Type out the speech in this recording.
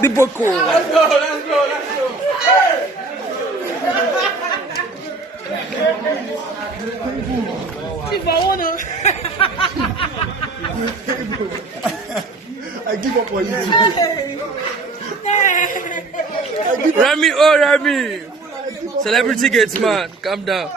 The Boko. Let's go. If I wanna. I give up on you. Hey. Remy, oh Remy. Celebrity gates, man. Calm down.